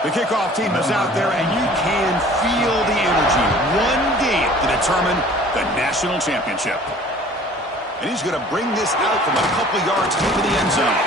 The kickoff team is out there, and you can feel the energy. One game to determine the national championship. And he's going to bring this out from a couple yards into the end zone.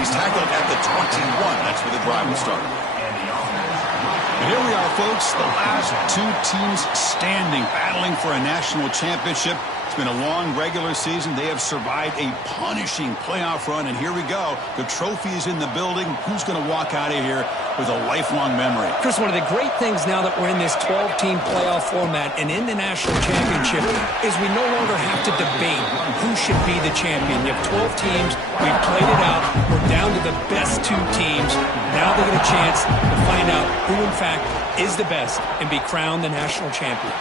He's tackled at the 21. That's where the drive will start. And here we are, folks, the last two teams standing, battling for a national championship. It's been a long regular season. They have survived a punishing playoff run, and here we go. The trophy is in the building. Who's going to walk out of here with a lifelong memory? Chris, one of the great things now that we're in this 12-team playoff format and in the national championship is we no longer have to debate who should be the champion. You have 12 teams. We've played it out. We're down to the best two teams. Now they get a chance to find out who, in fact, is the best and be crowned the national champion.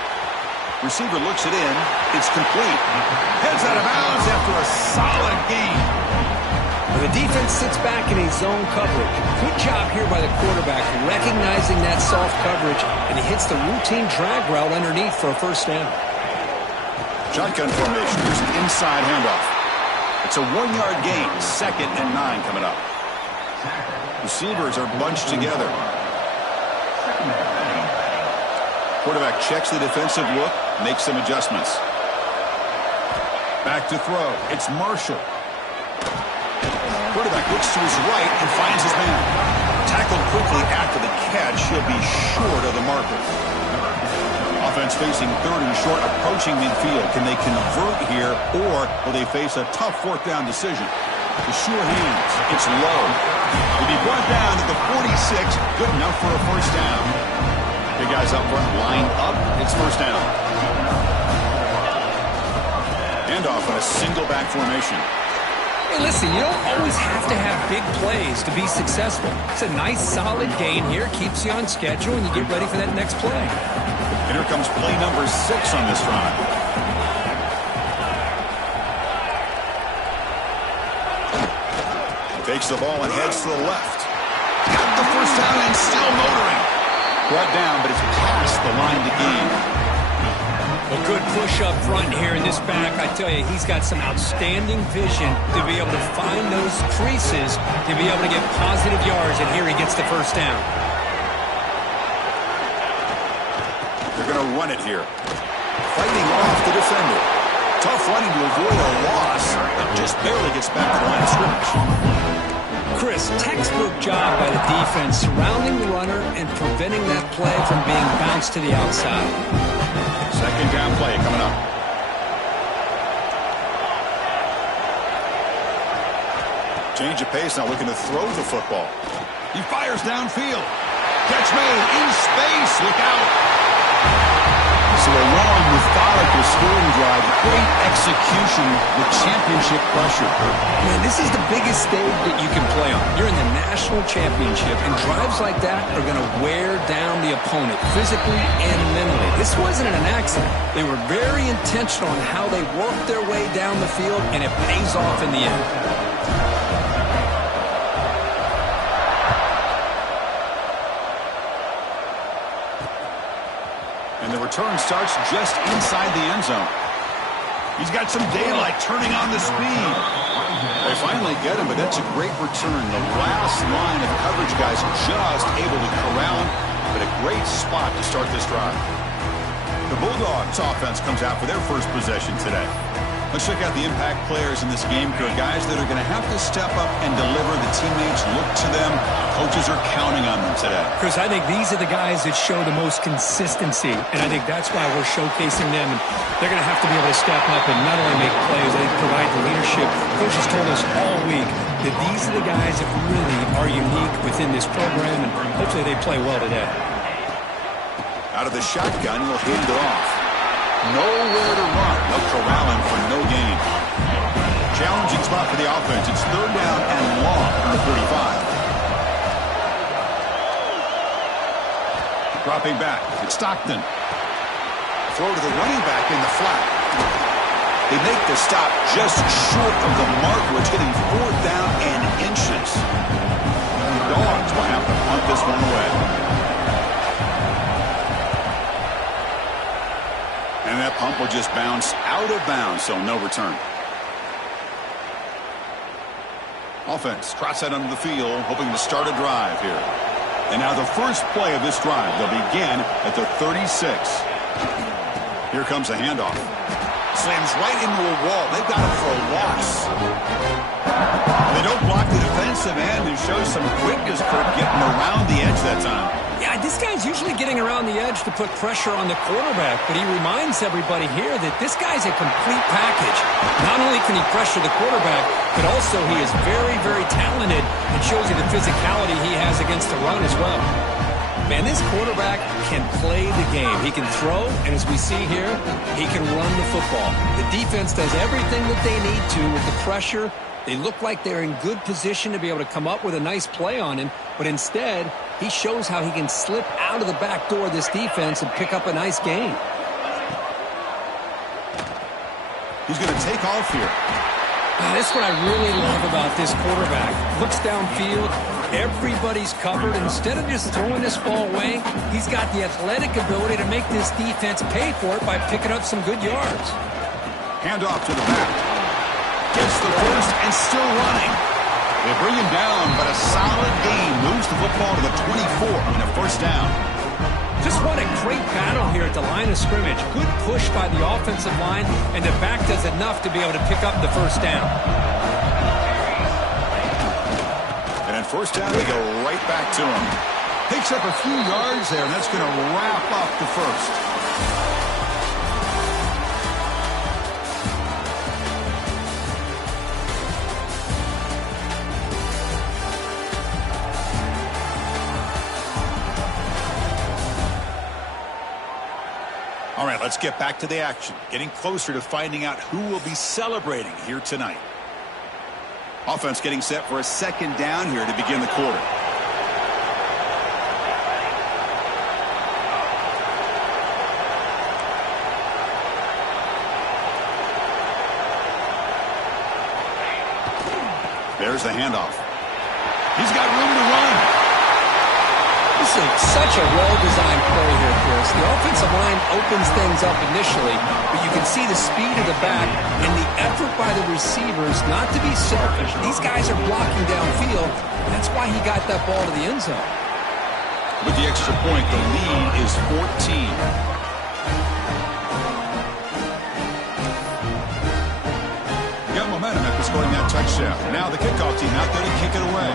Receiver looks it in. It's complete. Heads out of bounds after a solid gain. The defense sits back in a zone coverage. Good job here by the quarterback, recognizing that soft coverage, and he hits the routine drag route underneath for a first down. Shotgun formation. Here's an inside handoff. It's a 1-yard gain. 2nd and 9 coming up. Receivers are bunched together. Quarterback checks the defensive look, makes some adjustments. Back to throw. It's Marshall. Quarterback looks to his right and finds his man. Tackled quickly after the catch. He'll be short of the marker. Offense facing 3rd and short, approaching midfield. Can they convert here, or will they face a tough 4th down decision? The sure hands. It's low. He'll be brought down at the 46. Good enough for a first down. The guys up front line up. It's first down. Handoff in a single back formation. Hey, listen, you don't always have to have big plays to be successful. It's a nice, solid gain here. Keeps you on schedule, and you get ready for that next play. And here comes play number 6 on this drive. Takes the ball and heads to the left. Got the first down and still motoring. Brought down, but it's past the line to gain. A good push up front here in this back. I tell you, he's got some outstanding vision to be able to find those creases, to be able to get positive yards, and here he gets the first down. They're going to run it here. Fighting off the defender. Tough running to avoid a loss, but just barely gets back to the line of scrimmage. Chris, textbook job by the defense surrounding the runner and preventing that play from being bounced to the outside. 2nd down play coming up. Change of pace now, looking to throw the football. He fires downfield. Catch made in space. Look out. So a long, methodical scoring drive. Great execution with championship pressure. Man, this is the biggest stage that you can play on. You're in the national championship, and drives like that are going to wear down the opponent physically and mentally. This wasn't an accident. They were very intentional on how they worked their way down the field, and it pays off in the end. And the return starts just inside the end zone. He's got some daylight turning on the speed. They finally get him, but that's a great return. The last line of coverage guys just able to corral him, but a great spot to start this drive. The Bulldogs offense comes out for their first possession today. Let's check out the impact players in this game crew. Guys that are going to have to step up and deliver. The teammates look to them. Coaches are counting on them today. Chris, I think these are the guys that show the most consistency, and I think that's why we're showcasing them. And they're going to have to be able to step up and not only make plays, they provide the leadership. Coaches told us all week that these are the guys that really are unique within this program, and hopefully they play well today. Out of the shotgun, he'll hand it off. Nowhere to run. They'll corral him for no gain. Challenging spot for the offense. It's 3rd down and long from the 35. Dropping back. It's Stockton. Throw to the running back in the flat. They make the stop just short of the marker. It's getting 4th down and inches. The Dogs will have to punt this one away. And that pump will just bounce out of bounds, so no return. Offense trots that under the field, hoping to start a drive here. And now the first play of this drive. They'll begin at the 36. Here comes a handoff. Slams right into a wall. They've got him for a loss. They don't block the defensive end and show some quickness for getting around the edge that time. Yeah, this guy's usually getting around the edge to put pressure on the quarterback, but he reminds everybody here that this guy's a complete package. Not only can he pressure the quarterback, but also he is very, very talented and shows you the physicality he has against the run as well. Man, this quarterback can play the game. He can throw, and as we see here, he can run the football. The defense does everything that they need to with the pressure. They look like they're in good position to be able to come up with a nice play on him, but instead, he shows how he can slip out of the back door of this defense and pick up a nice gain. He's going to take off here. That's what I really love about this quarterback. Looks downfield, everybody's covered. Instead of just throwing this ball away, he's got the athletic ability to make this defense pay for it by picking up some good yards. Handoff to the back. Gets the first and still running. They bring him down, but a solid gain moves the football to the 24 on a first down. Just what a great battle here at the line of scrimmage. Good push by the offensive line, and the back does enough to be able to pick up the first down. And at first down, they go right back to him. Picks up a few yards there, and that's going to wrap up the first. All right, let's get back to the action. Getting closer to finding out who will be celebrating here tonight. Offense getting set for a second down here to begin the quarter. There's the handoff. He's got room to run. This is such a well-designed play here, Chris. The offensive line opens things up initially, but you can see the speed of the back and the effort by the receivers not to be selfish. These guys are blocking downfield. That's why he got that ball to the end zone. With the extra point, the lead is 14. Got momentum after scoring that touchdown. Now the kickoff team out there to kick it away.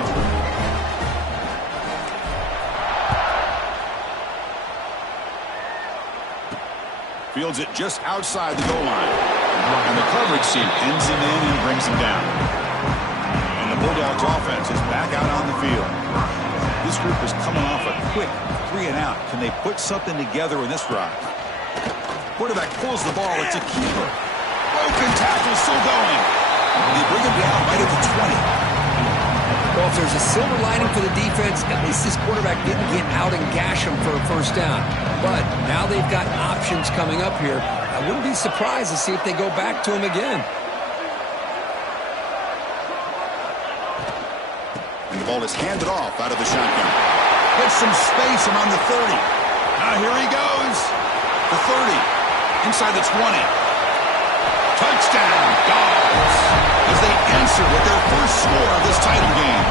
Fields it just outside the goal line. And the coverage team pins him in and brings him down. And the Bulldogs offense is back out on the field. This group is coming off a quick 3-and-out. Can they put something together in this drive? Quarterback pulls the ball. It's a keeper. Broken tackle still going. And they bring him down right at the 20. Well, if there's a silver lining for the defense, at least this quarterback didn't get out and gash him for a first down. But now they've got options coming up here. I wouldn't be surprised to see if they go back to him again. And the ball is handed off out of the shotgun. Gets some space around the 30. Now here he goes. The 30. Inside the 20. Touchdown, Dogs. As they answer with their first score of this title game.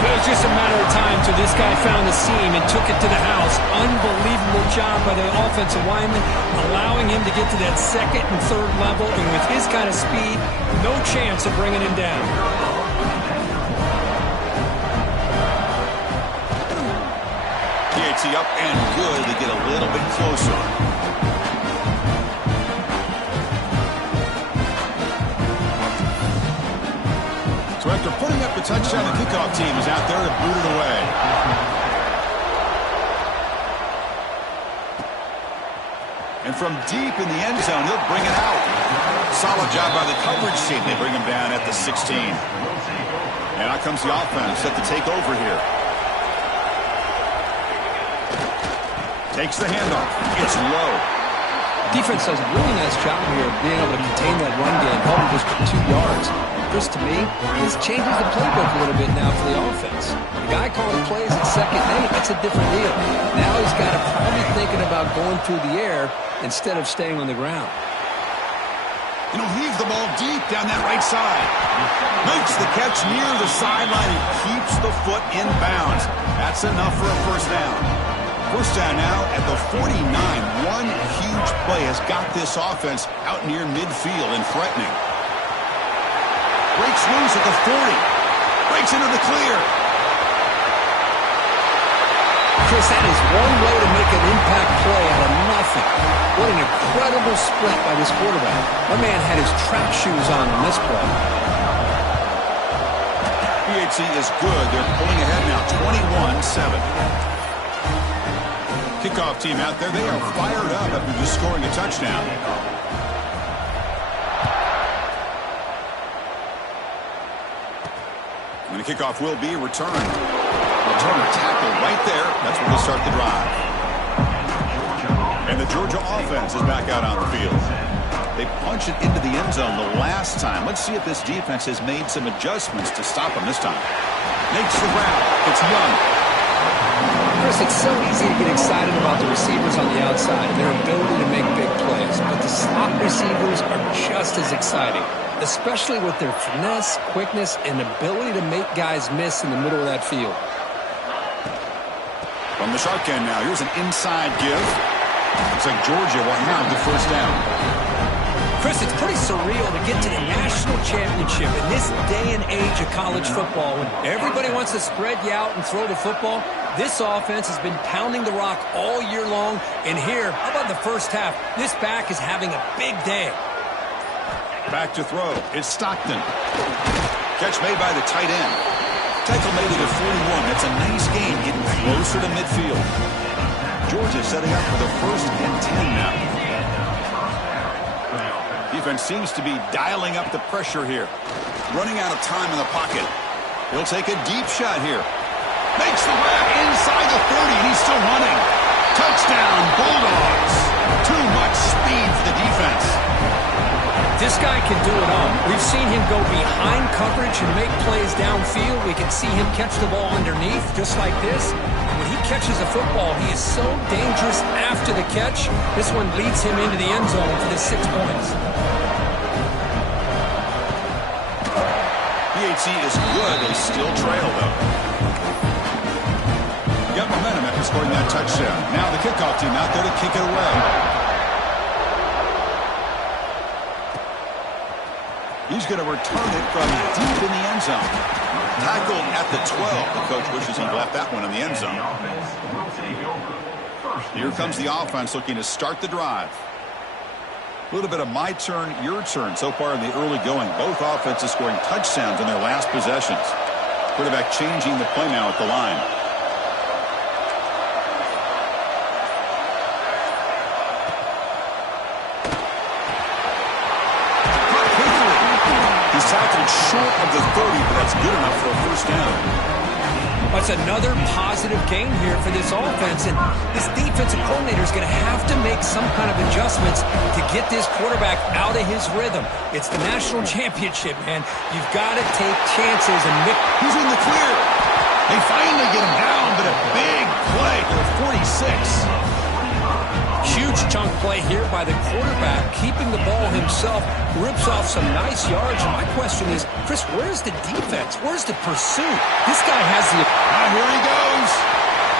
It was just a matter of time till this guy found the seam and took it to the house. Unbelievable job by the offensive lineman, allowing him to get to that second and third level. And with his kind of speed, no chance of bringing him down. PAT up and good to get a little bit closer. So after putting up the touchdown, the kickoff team is out there to boot it away. And from deep in the end zone, he'll bring it out. Solid job by the coverage team. They bring him down at the 16. And out comes the offense set to take over here. Takes the handoff. It's low. Defense does a really nice job here of being able to contain that run game, held him just for 2 yards. Chris, to me, this changes the playbook a little bit now for the offense. The guy calling plays at second and 8, that's a different deal. Now he's got to probably thinking about going through the air instead of staying on the ground. And he'll heave the ball deep down that right side. Makes the catch near the sideline and keeps the foot in bounds. That's enough for a first down. First down now at the 49. One huge play has got this offense out near midfield and threatening. Breaks loose at the 40. Breaks into the clear. Chris, that is one way to make an impact play out of nothing. What an incredible sprint by this quarterback. My man had his track shoes on this play. PHC is good. They're pulling ahead now, 21-7. Kickoff team out there. They are fired up after just scoring a touchdown. And the kickoff will be returned. Returner tackle right there. That's where they'll start the drive. And the Georgia offense is back out on the field. They punch it into the end zone the last time. Let's see if this defense has made some adjustments to stop them this time. Makes the grab. It's Young. Chris, it's so easy to get excited about the receivers on the outside and their ability to make big plays. But the slot receivers are just as exciting, especially with their finesse, quickness, and ability to make guys miss in the middle of that field. From the shark end now, here's an inside give. Looks like Georgia will have the first down. Chris, it's pretty surreal to get to the national championship in this day and age of college football when everybody wants to spread you out and throw the football. This offense has been pounding the rock all year long, and here, how about the first half? This back is having a big day. Back to throw. It's Stockton. Catch made by the tight end. Tackle made it at 41. That's a nice game getting closer to midfield. Georgia setting up for the first and 10 now. Defense seems to be dialing up the pressure here. Running out of time in the pocket. He'll take a deep shot here. Makes the grab inside the 30, and he's still running. Touchdown, Bulldogs. Too much speed for the defense. This guy can do it all. We've seen him go behind coverage and make plays downfield. We can see him catch the ball underneath, just like this. And when he catches a football, he is so dangerous after the catch. This one leads him into the end zone for the 6 points. PHC is good. They still trail, though. Got momentum after scoring that touchdown. Now the kickoff team out there to kick it away. He's going to return it from deep in the end zone. Tackled at the 12. The coach wishes he left that one in the end zone. Here comes the offense looking to start the drive. A little bit of my turn, your turn so far in the early going. Both offenses scoring touchdowns in their last possessions. Quarterback changing the play now at the line. Tackled short of the 30, but that's good enough for a first down. That's another positive game here for this offense, and this defensive coordinator is going to have to make some kind of adjustments to get this quarterback out of his rhythm. It's the national championship, man. You've got to take chances. And he's in the clear. They finally get him down, but a big play to the 46. Huge chunk play here by the quarterback, keeping the ball himself, rips off some nice yards. And my question is, Chris, where's the defense? Where's the pursuit? This guy has the... Here he goes.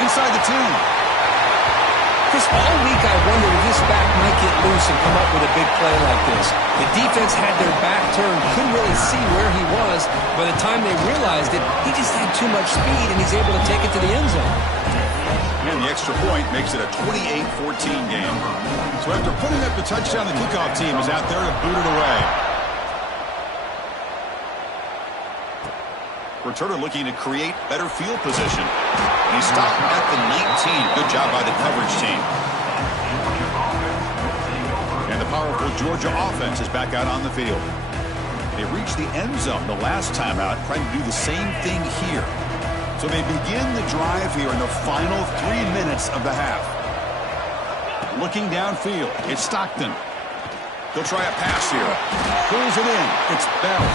Inside the 10. Chris, all week I wondered if this back might get loose and come up with a big play like this. The defense had their back turned, couldn't really see where he was. By the time they realized it, he just had too much speed, and he's able to take it to the end zone. And the extra point makes it a 28-14 game. So after putting up the touchdown, the kickoff team is out there to boot it away. Returner looking to create better field position. And he stopped at the 19. Good job by the coverage team. And the powerful Georgia offense is back out on the field. They reached the end zone the last time out, trying to do the same thing here. So they begin the drive here in the final 3 minutes of the half. Looking downfield, it's Stockton. He'll try a pass here. Pulls it in. It's Bell.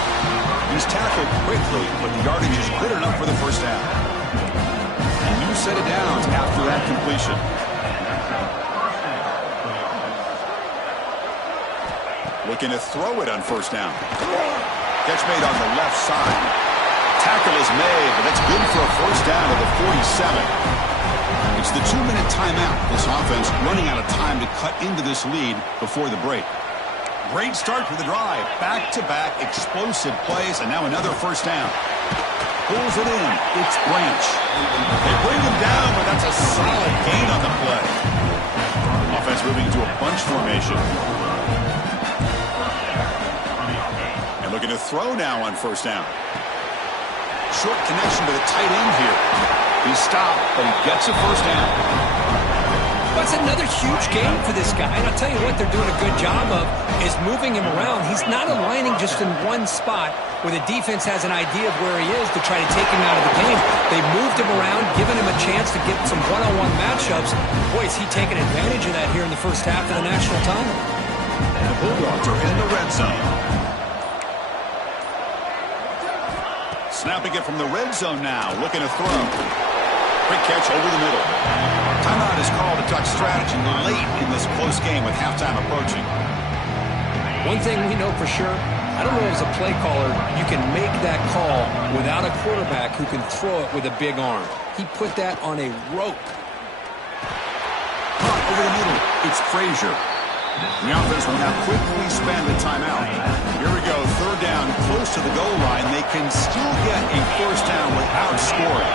He's tackled quickly, but the yardage is good enough for the first down. A new set of downs after that completion. Looking to throw it on first down. Catch made on the left side. Tackle is made, but that's good for a first down to the 47. It's the 2-minute timeout. This offense running out of time to cut into this lead before the break. Great start for the drive. Back-to-back explosive plays, and now another first down. Pulls it in. It's Branch. They bring him down, but that's a solid gain on the play. Offense moving to a bunch formation. And looking to throw now on first down. Short connection to the tight end here. He's stopped, but he gets a first down. That's another huge game for this guy. And I'll tell you what they're doing a good job of is moving him around. He's not aligning just in one spot where the defense has an idea of where he is to try to take him out of the game. They moved him around, given him a chance to get some one-on-one matchups. Boy, is he taking advantage of that here in the first half of the national title. And the Bulldogs are in the red zone. Snapping it from the red zone now, looking to throw. Quick catch over the middle. Timeout is called to talk strategy late in this close game with halftime approaching. One thing we know for sure, I don't know as a play caller, you can make that call without a quarterback who can throw it with a big arm. He put that on a rope. Caught over the middle. It's Frazier. The offense will now quickly spend the timeout. Here we go, third down, close to the goal line. They can still get a first down without scoring.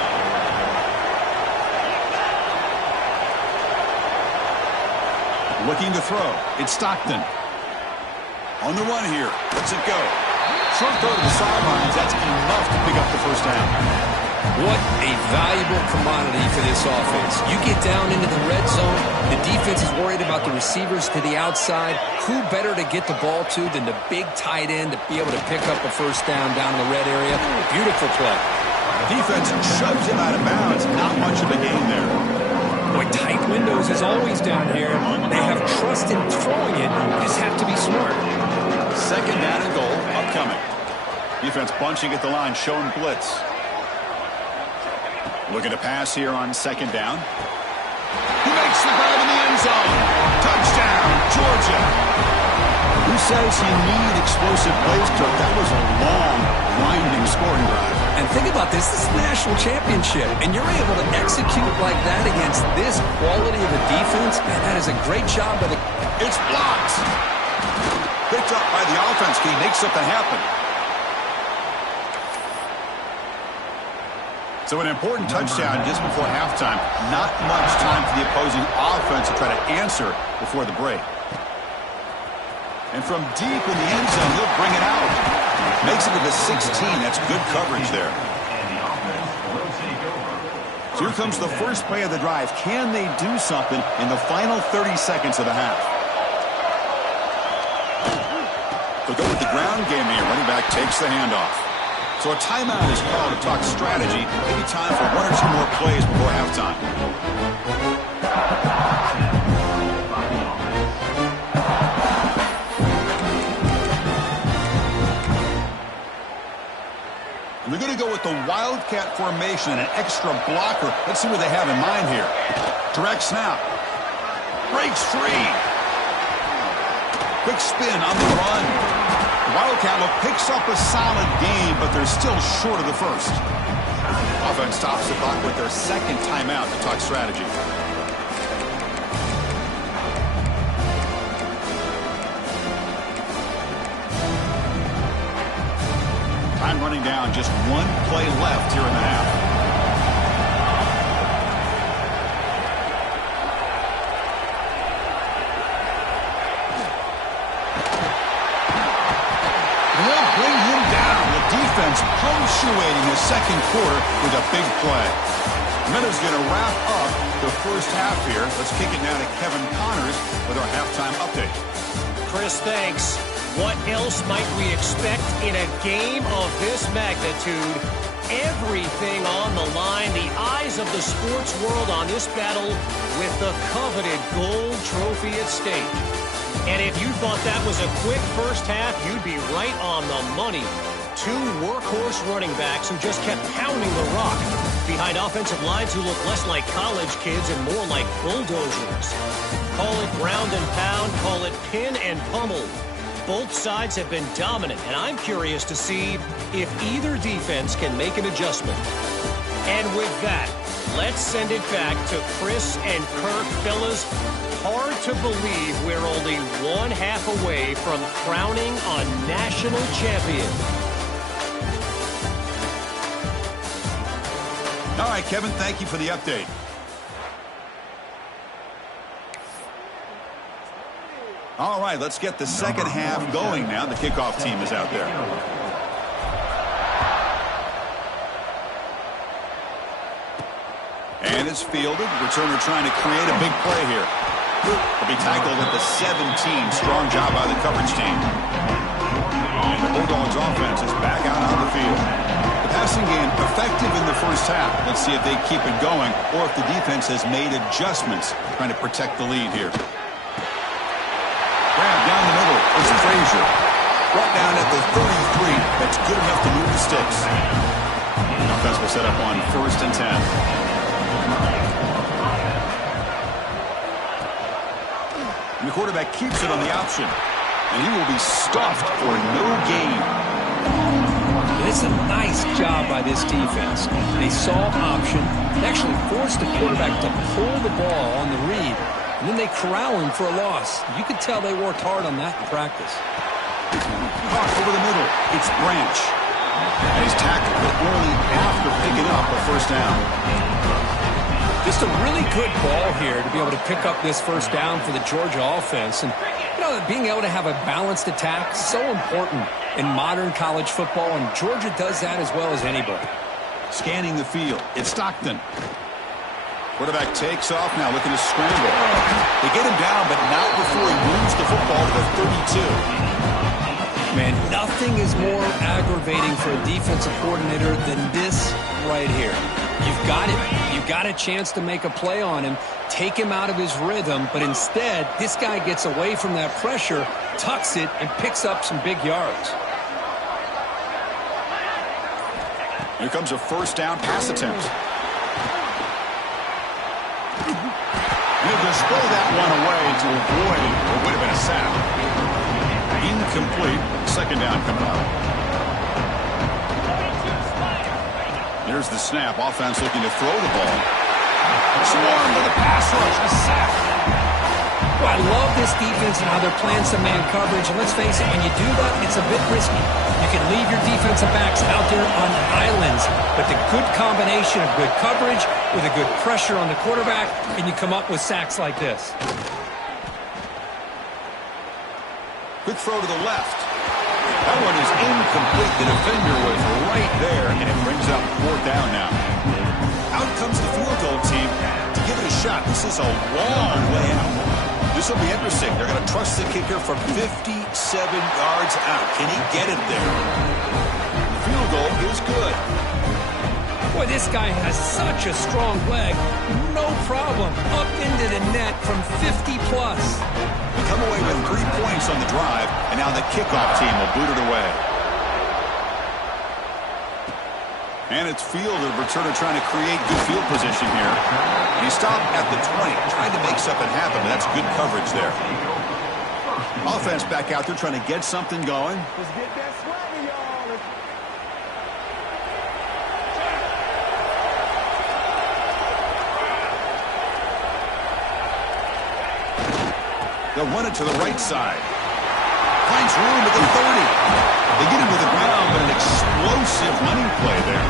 Looking to throw. It's Stockton. On the run here. Let's it go. Short throw to the sidelines. That's enough to pick up the first down. What a valuable commodity for this offense. You get down into the red zone, the defense is worried about the receivers to the outside. Who better to get the ball to than the big tight end to be able to pick up a first down in the red area? Beautiful play. Defense shoves him out of bounds. Not much of a gain there. Boy, tight windows is always down here. They have trust in throwing it. You just have to be smart. Second down and goal upcoming. Defense bunching at the line, showing blitz. Looking to pass here on second down. He makes the grab in the end zone. Touchdown, Georgia. Who says you need explosive plays, Kirk? That was a long, winding scoring drive. And think about this. This is the national championship, and you're able to execute like that against this quality of a defense. Man, that is a great job by the... It's blocked. Picked up by the offense. Can he make something happen? So an important touchdown just before halftime. Not much time for the opposing offense to try to answer before the break. And from deep in the end zone, he'll bring it out. Makes it to the 16. That's good coverage there. So here comes the first play of the drive. Can they do something in the final 30 seconds of the half? They'll go with the ground game here. Running back takes the handoff. So a timeout is called to talk strategy. Maybe time for one or two more plays before halftime. And they're going to go with the Wildcat formation and an extra blocker. Let's see what they have in mind here. Direct snap. Breaks free. Quick spin on the run. Wildcat picks up a solid gain, but they're still short of the first. Offense stops the clock with their second timeout to talk strategy. Time running down, just one play left here in the half. Punctuating the second quarter with a big play. Meadows going to wrap up the first half here. Let's kick it now to Kevin Connors with our halftime update. Chris, thanks. What else might we expect in a game of this magnitude? Everything on the line. The eyes of the sports world on this battle with the coveted gold trophy at stake. And if you thought that was a quick first half, you'd be right on the money. Two workhorse running backs who just kept pounding the rock behind offensive lines who look less like college kids and more like bulldozers. Call it ground and pound, call it pin and pummel. Both sides have been dominant, and I'm curious to see if either defense can make an adjustment. And with that, let's send it back to Chris and Kirk. Fellas, hard to believe we're only one half away from crowning a national champion. All right, Kevin, thank you for the update. All right, let's get the second half going now. The kickoff team is out there. And it's fielded. Returner trying to create a big play here. He'll be tackled at the 17. Strong job by the coverage team. And the Bulldogs offense is back out on the field. The passing game effective in the first half. Let's see if they keep it going or if the defense has made adjustments trying to protect the lead here. Grab down the middle. It's Frazier. Brought down at the 33. That's good enough to move the sticks. The offense will set up on 1st and 10. And the quarterback keeps it on the option. And he will be stuffed for no gain. It's a nice job by this defense. They saw option. They actually forced the quarterback to pull the ball on the read. And then they corral him for a loss. You could tell they worked hard on that in practice. Caught over the middle. It's Branch. And he's tackled, but only after picking up a first down. Just a really good ball here to be able to pick up this first down for the Georgia offense. And, you know, being able to have a balanced attack is so important in modern college football, and Georgia does that as well as anybody. Scanning the field. It's Stockton. Quarterback takes off now, looking to scramble. They get him down, but not before he moves the football to the 32. Man, nothing is more aggravating for a defensive coordinator than this right here. You've got it. You've got a chance to make a play on him, take him out of his rhythm, but instead, this guy gets away from that pressure, tucks it, and picks up some big yards. Here comes a first down pass attempt. He'll just throw that one away to avoid what would have been a sack. Incomplete. Second down coming up. There's the snap. Offense looking to throw the ball. Swarm with a pass rush. A sack. Well, I love this defense and how they're playing some man coverage. And let's face it, when you do that, it's a bit risky. You can leave your defensive backs out there on islands. But the good combination of good coverage with a good pressure on the quarterback, and you come up with sacks like this. Quick throw to the left. That one is incomplete. The defender was right there, and it brings up 4th down now. Out comes the field goal team to give it a shot. This is a long way out. This will be interesting. They're going to trust the kicker from 57 yards out. Can he get it there? The field goal is good. Boy, this guy has such a strong leg. No problem. Up into the net from 50-plus. They come away with 3 points on the drive, and now the kickoff team will boot it away. And it's fielded. Returner trying to create good field position here. And he stopped at the 20, trying to make something happen, but that's good coverage there. Offense back out there trying to get something going. Let's get that swagger, y'all. They'll run it to the right side. Finds room at the 30. They get him to the ground, but an explosive running play there.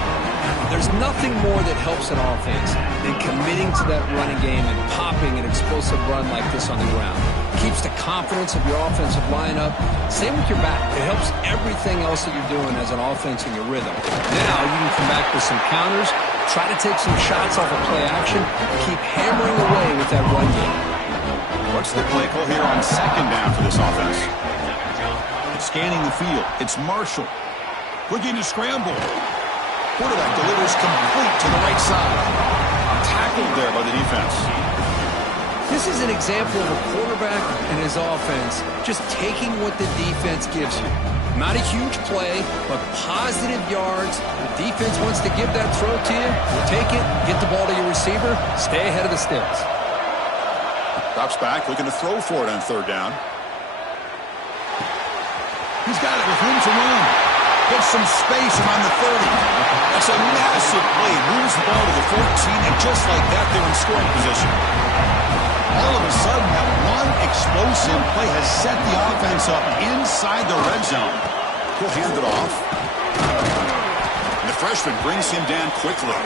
There's nothing more that helps an offense than committing to that running game and popping an explosive run like this on the ground. Keeps the confidence of your offensive lineup. Same with your back. It helps everything else that you're doing as an offense in your rhythm. Now you can come back with some counters, try to take some shots off of play action, keep hammering away with that run game. What's the play call here on 2nd down for this offense? Scanning the field. It's Marshall. Looking to scramble. Quarterback delivers complete to the right side. Tackled there by the defense. This is an example of a quarterback and his offense just taking what the defense gives you. Not a huge play, but positive yards. The defense wants to give that throw to you. You take it, get the ball to your receiver, stay ahead of the sticks. Drops back, looking to throw for it on 3rd down. He's got it with room to run. Gets some space around the 30. That's a massive play. Moves the ball to the 14, and just like that, they're in scoring position. All of a sudden, that one explosive play has set the offense up inside the red zone. He'll hand it off. And the freshman brings him down quickly.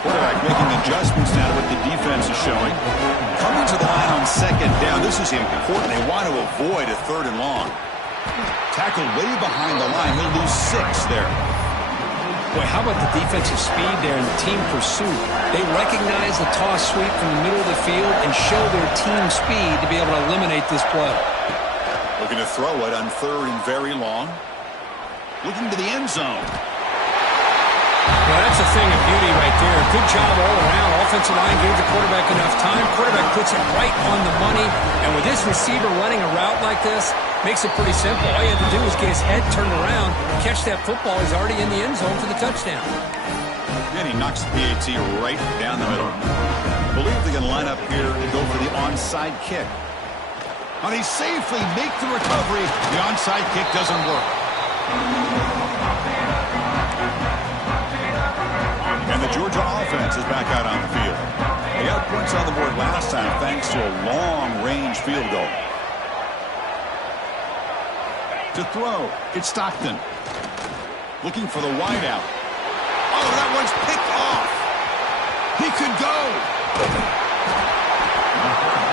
Quarterback making adjustments now to what the defense is showing. Coming to the line on second down. This is important. They want to avoid a 3rd and long. Tackled way behind the line. He'll lose 6 there. Boy, how about the defensive speed there and the team pursuit? They recognize the toss sweep from the middle of the field and show their team speed to be able to eliminate this play. Looking to throw it on 3rd and very long. Looking to the end zone. Well, that's a thing of beauty right there. Good job all around. Offensive line gave the quarterback enough time. Quarterback puts it right on the money. And with this receiver running a route like this, makes it pretty simple. All you have to do is get his head turned around, catch that football. He's already in the end zone for the touchdown. And he knocks the PAT right down the middle. I believe they're going to line up here and go for the onside kick. And they safely make the recovery. The onside kick doesn't work. And the Georgia offense is back out on the field. They got points on the board last time thanks to a long-range field goal. To throw, it's Stockton. Looking for the wideout. Oh, that one's picked off. He could go.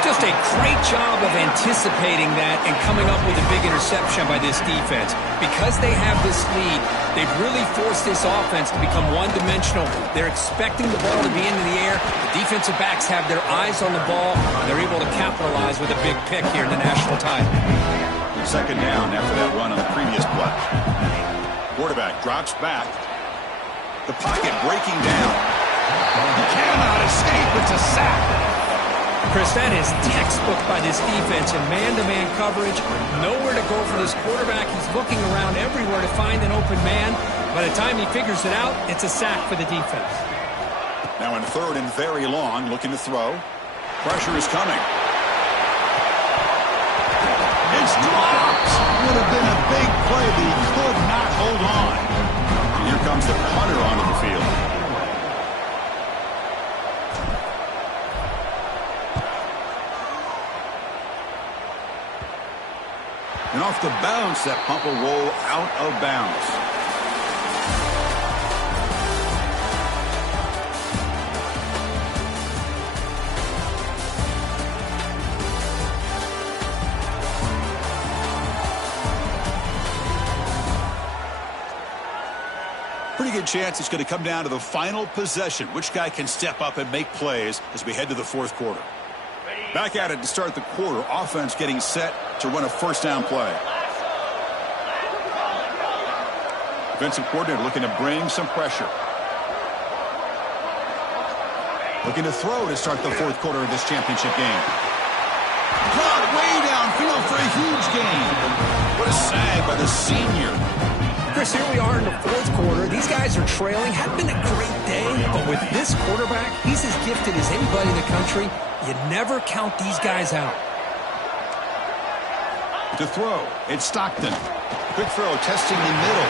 Just a great job of anticipating that and coming up with a big interception by this defense. Because they have this lead, they've really forced this offense to become one-dimensional. They're expecting the ball to be into the air. The defensive backs have their eyes on the ball, and they're able to capitalize with a big pick here in the national title. Second down after that run on the previous play. Quarterback drops back. The pocket breaking down. He cannot escape. It's a sack. Chris, that is textbook by this defense in man-to-man coverage. Nowhere to go for this quarterback. He's looking around everywhere to find an open man. By the time he figures it out, it's a sack for the defense. Now in 3rd and very long, looking to throw. Pressure is coming. It's dropped. Would have been a big play, but he could not hold on. And here comes the punter onto the field. And off the bounce, that punt will roll out of bounds. Pretty good chance it's going to come down to the final possession. Which guy can step up and make plays as we head to the 4th quarter. Back at it to start the quarter. Offense getting set to run a 1st down play. Defensive coordinator looking to bring some pressure. Looking to throw to start the 4th quarter of this championship game. Caught way downfield for a huge gain. What a sag by the senior. Chris, here we are in the 4th quarter. These guys are trailing. Hadn't been a great day, but with this quarterback, he's as gifted as anybody in the country. You never count these guys out. To throw, it's Stockton. Quick throw, testing the middle.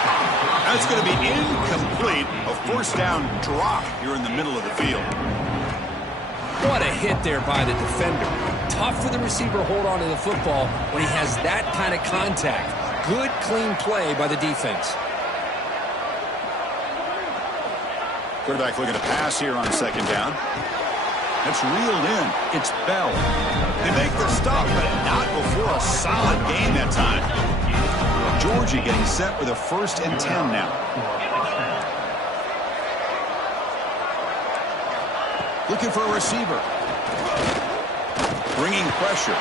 That's going to be incomplete. A 1st down drop here in the middle of the field. What a hit there by the defender. Tough for the receiver to hold on to the football when he has that kind of contact. Good, clean play by the defense. Quarterback looking to pass here on 2nd down. That's reeled in. It's Bell. They make the stop, but not before a solid gain that time. Georgia getting set with a 1st and 10 now. Looking for a receiver. Bringing pressure.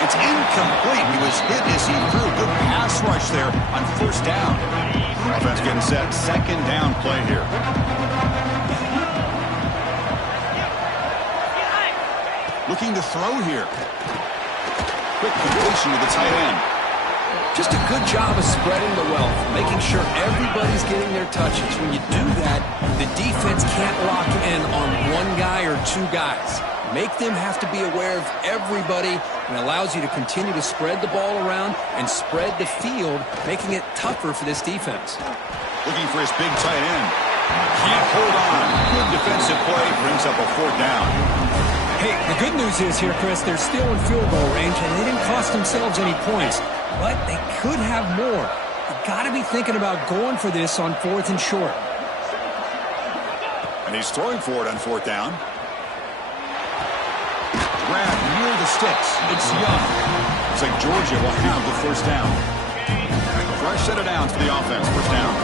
It's incomplete. He was hit as he threw. Good pass rush there on 1st down. Offense getting set. 2nd down play here. Looking to throw here. Quick completion to the tight end. Just a good job of spreading the wealth, making sure everybody's getting their touches. When you do that, the defense can't lock in on one guy or 2 guys. make them have to be aware of everybody, and allows you to continue to spread the ball around and spread the field, making it tougher for this defense. Looking for his big tight end. Can't hold on. Good defensive play. Brings up a 4th down. Hey, the good news is here, Chris, they're still in field goal range, and they didn't cost themselves any points. But they could have more. You got to be thinking about going for this on 4th and short. And he's throwing for it on 4th down. Grab near the sticks. It's Young. Looks like Georgia will have the 1st down. Fresh set of downs for the offense. 1st down.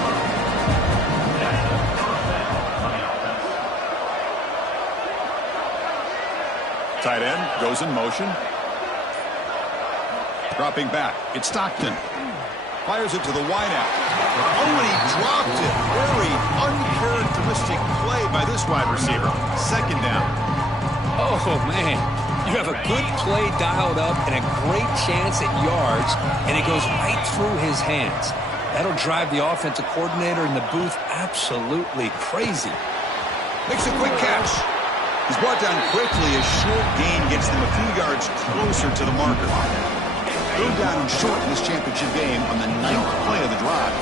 Tight end goes in motion. Dropping back. It's Stockton. Fires it to the wideout. Oh, and he dropped it. Very uncharacteristic play by this wide receiver. 2nd down. Oh, man. You have a good play dialed up and a great chance at yards, and it goes right through his hands. That'll drive the offensive coordinator in the booth absolutely crazy. Makes a quick catch. He's brought down quickly. A short gain gets them a few yards closer to the marker. Go down and short in this championship game on the 9th play of the drive.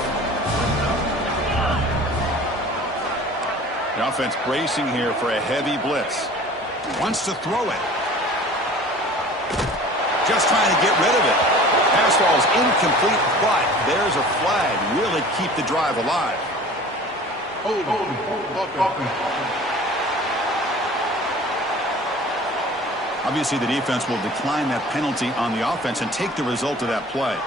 The offense bracing here for a heavy blitz. Wants to throw it. Just trying to get rid of it. Pass ball is incomplete, but there's a flag. Will it keep the drive alive? Obviously, the defense will decline that penalty on the offense and take the result of that play.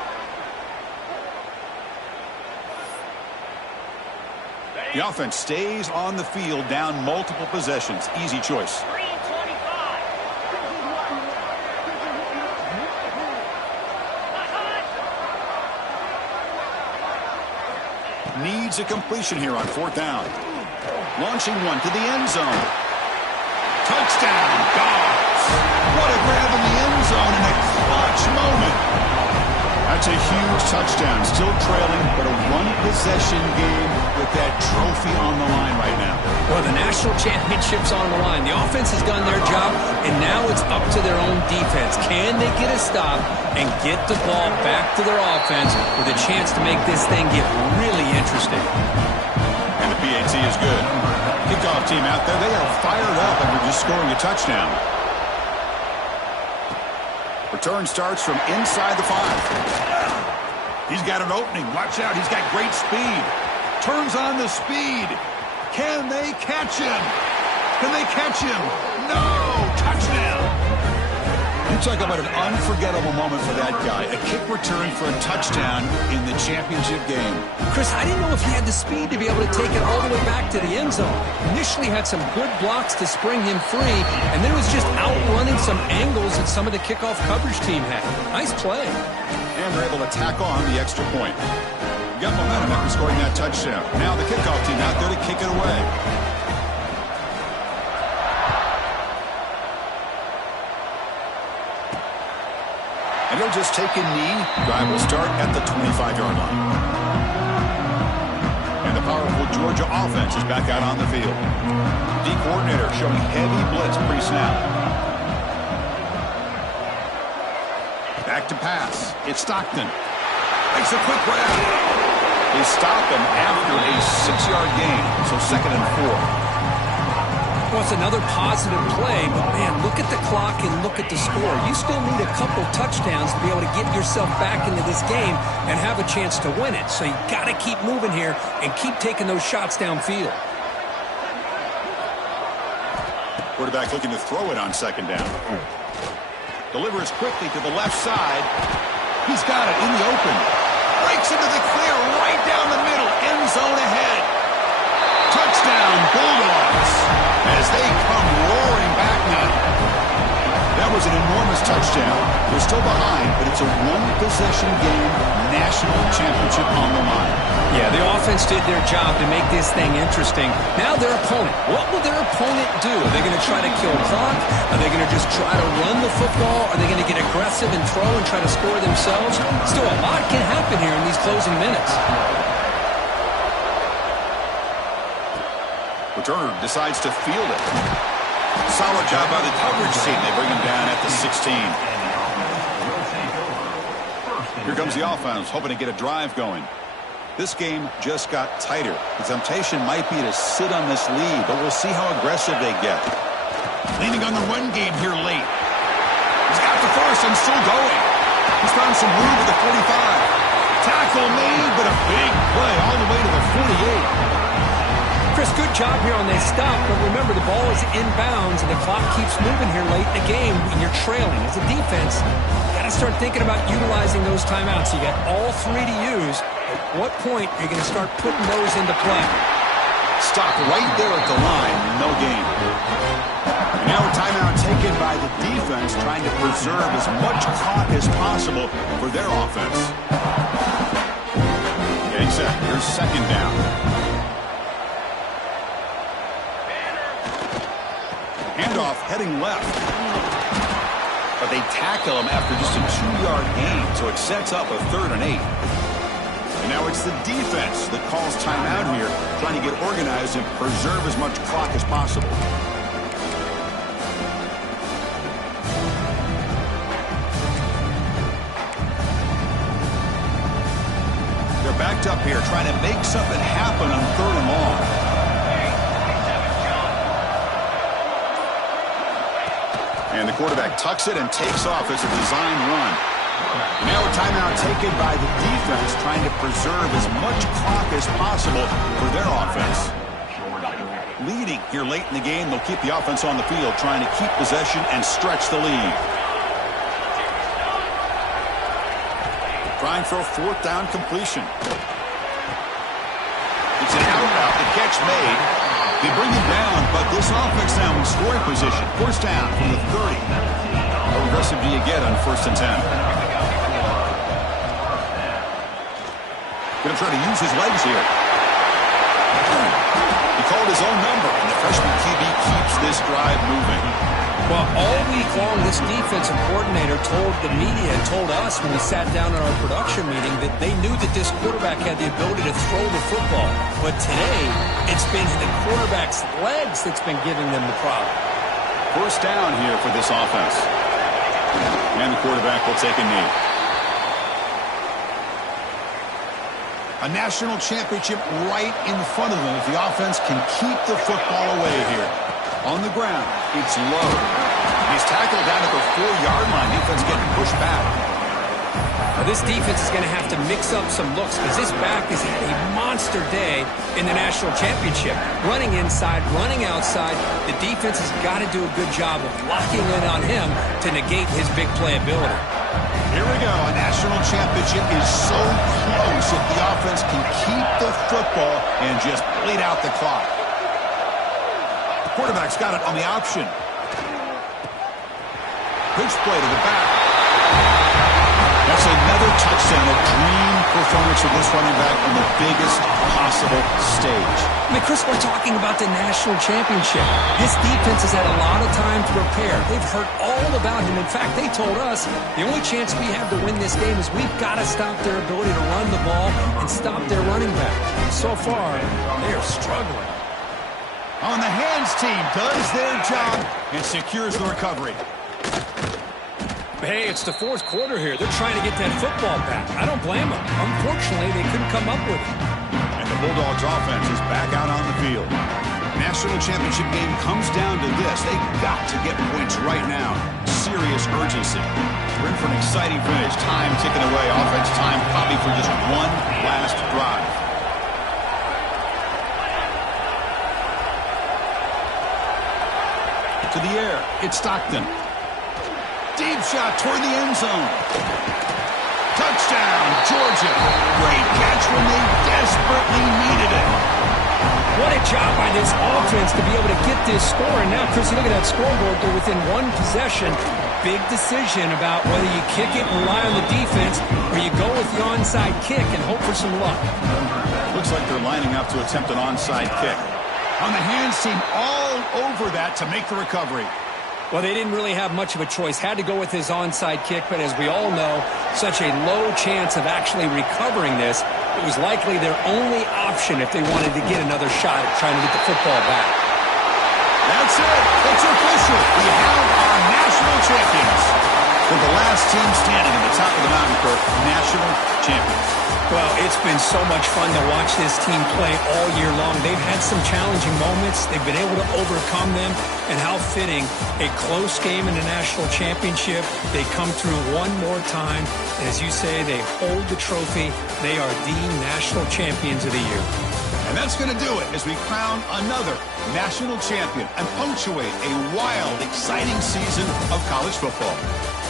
The offense stays on the field, down multiple possessions. Easy choice. Needs a completion here on 4th down. Launching one to the end zone. Touchdown, Dogs. What a grab in the end zone in a clutch moment. That's a huge touchdown. Still trailing, but a one-possession game with that trophy on the line right now. Well, the national championship's on the line. The offense has done their job, and now it's up to their own defense. Can they get a stop and get the ball back to their offense with a chance to make this thing get really interesting? And the PAT is good. Kickoff team out there, they are fired up after just scoring a touchdown. Return starts from inside the 5. He's got an opening. Watch out. He's got great speed. Turns on the speed. Can they catch him? Can they catch him? No! Touchdown! You talk about an unforgettable moment for that guy. A kick return for a touchdown in the championship game. Chris, I didn't know if he had the speed to be able to take it all the way back to the end zone. Initially had some good blocks to spring him free, and then was just outrunning some angles that some of the kickoff coverage team had. Nice play. And they're able to tack on the extra point. Got momentum after scoring that touchdown. Now the kickoff team out there to kick it away. And he'll just take a knee. Drive will start at the 25-yard line. And the powerful Georgia offense is back out on the field. D coordinator showing heavy blitz pre-snap. Back to pass. It's Stockton. Makes a quick grab. They stop him after a 6-yard gain. So 2nd and 4. Well, it's another positive play, but, man, look at the clock and look at the score. You still need a couple touchdowns to be able to get yourself back into this game and have a chance to win it. So you got to keep moving here and keep taking those shots downfield. Quarterback looking to throw it on 2nd down. Delivers quickly to the left side. He's got it in the open. Breaks into the clear right down the middle. End zone ahead. Touchdown, Bulldogs, as they come roaring back now. That was an enormous touchdown. They're still behind, but it's a one-possession game, national championship on the line. Yeah, the offense did their job to make this thing interesting. Now their opponent. What will their opponent do? Are they going to try to kill clock? Are they going to just try to run the football? Are they going to get aggressive and throw and try to score themselves? Still, a lot can happen here in these closing minutes. Returner decides to field it. Solid job by the coverage team. They bring him down at the 16. Here comes the offense, hoping to get a drive going. This game just got tighter. The temptation might be to sit on this lead, but we'll see how aggressive they get. Leaning on the run game here late. He's got the first and still going. He's found some room at the 45. Tackle made, but a big play all the way to the 48. Chris, good job here on this stop, but remember the ball is inbounds and the clock keeps moving here late in the game when you're trailing. As a defense, you got to start thinking about utilizing those timeouts. You got all three to use. At what point are you going to start putting those into play? Stop right there at the line, no gain. And now a timeout taken by the defense, trying to preserve as much clock as possible for their offense. Getting set. Here's second down. Handoff heading left. But they tackle him after just a 2-yard gain, so it sets up a 3rd and 8. And now it's the defense that calls timeout here, trying to get organized and preserve as much clock as possible. They're backed up here, trying to make something happen on 3rd and long. And the quarterback tucks it and takes off. It's a design run. Now a timeout taken by the defense, trying to preserve as much clock as possible for their offense. Leading here late in the game, they'll keep the offense on the field, trying to keep possession and stretch the lead. Trying for a 4th down completion. It's an out route, the catch made. They bring him down, but this offense now in scoring position. 1st down from the 30. How aggressive do you get on 1st and 10? Going to try to use his legs here. He called his own number, and the freshman QB keeps this drive moving. Well, all week long, this defensive coordinator told the media and told us when we sat down at our production meeting that they knew that this quarterback had the ability to throw the football. But today, it's been the quarterback's legs that's been giving them the problem. 1st down here for this offense. And the quarterback will take a knee. A national championship right in front of them if the offense can keep the football away here. On the ground, it's low. He's tackled down at the 4-yard line. Defense getting pushed back. Now this defense is going to have to mix up some looks because this back has had a monster day in the national championship. Running inside, running outside. The defense has got to do a good job of locking in on him to negate his big play ability. Here we go. A national championship is so close if the offense can keep the football and just bleed out the clock. The quarterback's got it on the option. Pitch play to the back. That's another touchdown, a dream performance for this running back on the biggest possible stage. I mean, Chris, we're talking about the national championship. This defense has had a lot of time to prepare. They've heard all about him. In fact, they told us the only chance we have to win this game is we've got to stop their ability to run the ball and stop their running back. So far, they are struggling. On the hands team does their job and secures the recovery. Hey, it's the 4th quarter here. They're trying to get that football back. I don't blame them. Unfortunately, they couldn't come up with it. And the Bulldogs offense is back out on the field. National championship game comes down to this. They've got to get points right now. Serious urgency. We're in for an exciting finish. Time ticking away. Offense time probably for just one last drive. To the air. It's Stockton. Deep shot toward the end zone. Touchdown, Georgia. Great catch when they desperately needed it. What a job by this offense to be able to get this score. And now, Chris, you look at that scoreboard. They're within one possession. Big decision about whether you kick it and rely on the defense or you go with the onside kick and hope for some luck. Looks like they're lining up to attempt an onside kick. On the hands team all over that to make the recovery. Well, they didn't really have much of a choice. Had to go with his onside kick, but as we all know, such a low chance of actually recovering this. It was likely their only option if they wanted to get another shot at trying to get the football back. That That's it. It's official. We have our national champions. With the last team standing at the top of the mountain, Kirk, national champions. Well, it's been so much fun to watch this team play all year long. They've had some challenging moments. They've been able to overcome them. And how fitting, a close game in the national championship. They come through one more time. And as you say, they hold the trophy. They are the national champions of the year. And that's going to do it as we crown another national champion and punctuate a wild, exciting season of college football.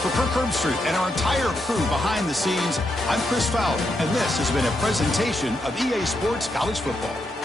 For Kirk Herbstreit and our entire crew behind the scenes, I'm Chris Fowler, and this has been a presentation of EA Sports College Football.